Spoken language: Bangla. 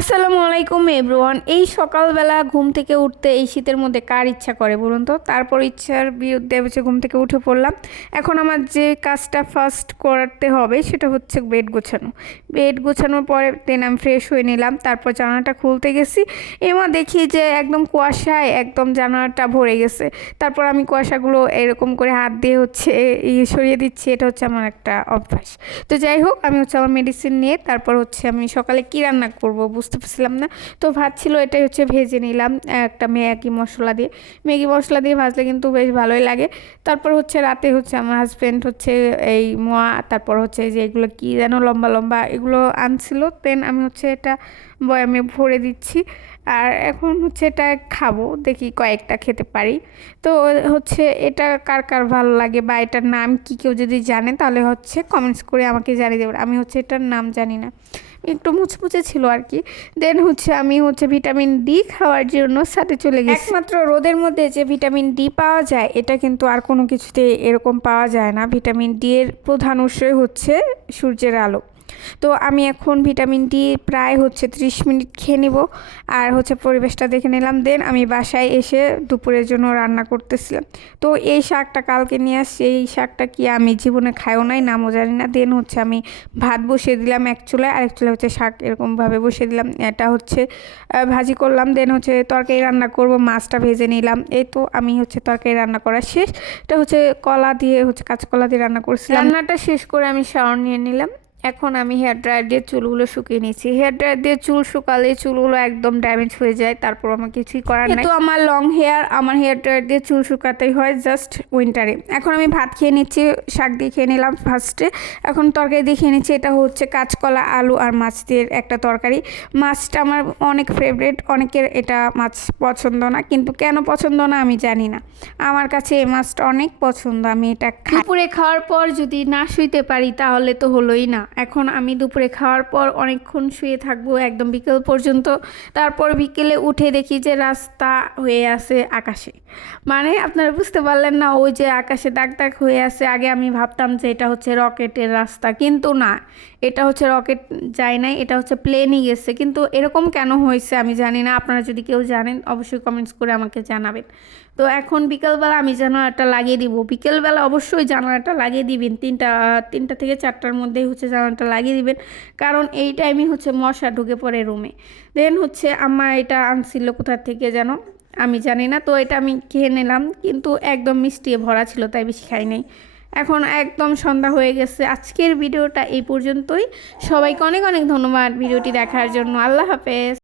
আসসালামু আলাইকুম এভরিওয়ান। এই সকালবেলা ঘুম থেকে উঠতে এই শীতের মধ্যে কার ইচ্ছা করে বলুন তো? তারপর ইচ্ছার বিরুদ্ধে হচ্ছে ঘুম থেকে উঠে পড়লাম, এখন আমার যে কাজটা ফার্স্ট করতে হবে সেটা হচ্ছে বেড গোছানো। বেড গোছানোর পরে দেন আমি ফ্রেশ হয়ে নিলাম, তারপর জানালাটা খুলতে গেছি। এমা দেখি যে একদম কুয়াশায় একদম জানালাটা ভরে গেছে। তারপর আমি কুয়াশাগুলো এরকম করে হাত দিয়ে হচ্ছে ইয়ে সরিয়ে দিচ্ছি, এটা হচ্ছে আমার একটা অভ্যাস। তো যাই হোক, আমি হচ্ছে আমার মেডিসিন নিয়ে তারপর হচ্ছে আমি সকালে কী রান্না করব বুঝতে পারছিলাম না। তো ভাত ছিল এটাই হচ্ছে ভেজে নিলাম, একটা ম্যাগি মশলা দিয়ে। ম্যাগি মশলা দিয়ে ভাজলে কিন্তু বেশ ভালোই লাগে। তারপর হচ্ছে রাতে হচ্ছে আমার হাজব্যান্ড হচ্ছে এই মোয়া, তারপর হচ্ছে যে এগুলো কী যেন লম্বা লম্বা এগুলো আনছিল দেন আমি হচ্ছে এটা বয়ামে ভরে দিচ্ছি। আর এখন হচ্ছে এটা খাব, দেখি কয়েকটা খেতে পারি। তো হচ্ছে এটা কার কার ভালো লাগে বা এটার নাম কি কেউ যদি জানে তাহলে হচ্ছে কমেন্টস করে আমাকে জানিয়ে দেবেন। আমি হচ্ছে এটার নাম জানি না। একটু মুচমুচে ছিল আর কি দেন হচ্ছে আমি হচ্ছে ভিটামিন ডি খাওয়ার জন্য সাথে চলে গেছি। একমাত্র রোদের মধ্যে যে ভিটামিন ডি পাওয়া যায়, এটা কিন্তু আর কোনো কিছুতে এরকম পাওয়া যায় না। ভিটামিন ডি এর প্রধান উৎসই হচ্ছে সূর্যের আলো। তো আমি এখন ভিটামিন ডি প্রায় হচ্ছে ত্রিশ মিনিট খেয়ে নেব। আর হচ্ছে পরিবেশটা দেখে নিলাম। দেন আমি বাসায় এসে দুপুরের জন্য রান্না করতেছিলাম। তো এই শাকটা কালকে নিয়ে আসছি। এই শাকটা কি আমি জীবনে খাইও নাই, নামও জানি না। দেন হচ্ছে আমি ভাত বসিয়ে দিলাম এক চুলায়। আর এক চুলায় হচ্ছে শাক এরকমভাবে বসিয়ে দিলাম। এটা হচ্ছে ভাজি করলাম। দেন হচ্ছে তরকারি রান্না করব, মাছটা ভেজে নিলাম। এই তো আমি হচ্ছে তরকারি রান্না করা শেষ। এটা হচ্ছে কলা দিয়ে হচ্ছে কাঁচকলা দিয়ে রান্না করছিলাম। রান্নাটা শেষ করে আমি শাওয়ার নিয়ে নিলাম। এখন আমি হেয়ার ড্রায়ার দিয়ে চুলগুলো শুকিয়ে নিয়েছি। হেয়ার ড্রায়ার দিয়ে চুল শুকালে চুলগুলো একদম ড্যামেজ হয়ে যায় তারপর আমার কিছুই করার নাই। তো আমার লং হেয়ার আমার হেয়ার ড্রায়ার দিয়ে চুল শুকাতেই হয় জাস্ট উইন্টারে এখন আমি ভাত খেয়ে নিচ্ছি শাক দিয়ে খেয়ে নিলাম ফার্স্টে এখন তরকারি দিয়ে খেয়ে নিচ্ছি এটা হচ্ছে কাঁচকলা আলু আর মাছ দিয়ে একটা তরকারি। মাছটা আমার অনেক ফেভারেট অনেকের এটা মাছ পছন্দ না কিন্তু কেন পছন্দ না আমি জানি না। আমার কাছে এই মাছটা অনেক পছন্দ আমি এটা দুপুরে খাওয়ার পর যদি না শুইতে পারি তাহলে তো হলোই না। এখন আমি দুপুরে খাওয়ার পর অনেকক্ষণ শুয়ে থাকব একদম বিকেল পর্যন্ত। তারপর বিকেলে উঠে দেখি যে রাস্তা হয়ে আছে আকাশে। মানে আপনারা বুঝতে পারলেন না, ওই যে আকাশে দাগ দাগ হয়ে আছে। আগে আমি ভাবতাম যে এটা হচ্ছে রকেটের রাস্তা, কিন্তু না। এটা হচ্ছে রকেট যায় নাই, এটা হচ্ছে প্লেনই গেছে। কিন্তু এরকম কেন হয়েছে আমি জানি না। আপনারা যদি কেউ জানেন, অবশ্যই কমেন্টস করে আমাকে জানাবেন। তো এখন বিকেলবেলা আমি জানালাটা লাগিয়ে দিব। বিকেলবেলা অবশ্যই জানালাটা লাগিয়ে দিবেন। তিনটা তিনটা থেকে চারটার মধ্যেই হচ্ছে জানালাটা লাগিয়ে দিবেন। কারণ এই টাইমই হচ্ছে মশা ঢুকে পড়ে রুমে দেন হচ্ছে আমার এটা আনছিল কোথা থেকে যেন? আমি জানি না, তো এটা আমি খেয়ে নিলাম। কিন্তু একদম মিষ্টি ভরা ছিল, তাই বেশি খাই নাই। এখন একদম সন্ধ্যা হয়ে গেছে। আজকের ভিডিওটা এই পর্যন্তই। সবাইকে অনেক অনেক ধন্যবাদ ভিডিওটি দেখার জন্য। আল্লাহ হাফেজ।